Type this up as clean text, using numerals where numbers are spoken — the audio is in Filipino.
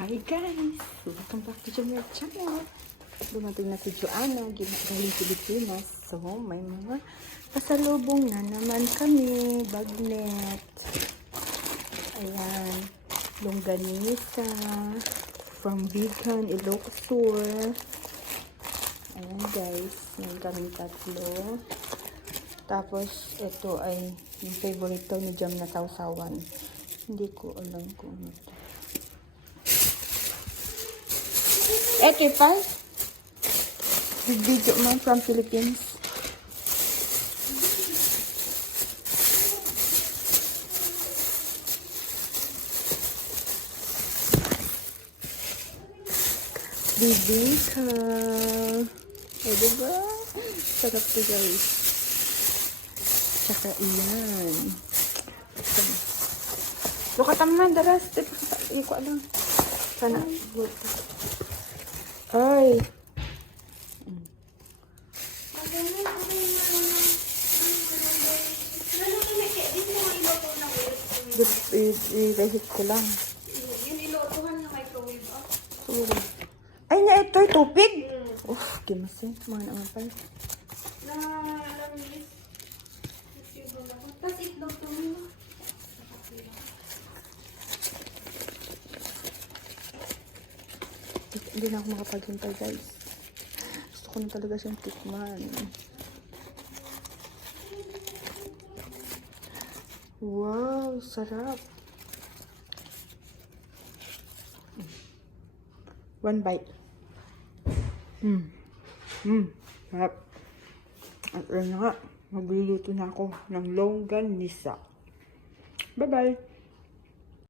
Hi guys! Welcome back to my channel. Dumating na si Joanna, galing Pilipinas. So, may mga pasalubong na naman kami. Bagnet. Ayan. Longganisa. From Vegan, Ilocos. Ayan guys. May kaming tatlo. Tapos, ito ay yung favorite to ni Jam na sausawan. Hindi ko alam kung ano to. 85 video man from Philippines. Bibika. Eh, diba? Sarap to guys. Tsaka iyan. Lukatam na, daras. Hindi ko alam. Sana. Ay. I-rehit ko lang. Yung ilotohan na microwave up. Ay, na ito ay tupig. Uff, gimasin. Mga naman pa. Na lamis. Tapos itlog to mo. Hindi na ako makapaghintay guys. Gusto ko na talaga siyang tikman. Wow, sarap. One bite. Sarap. At ano nga, magluluto na ako ng longganisa. Bye-bye.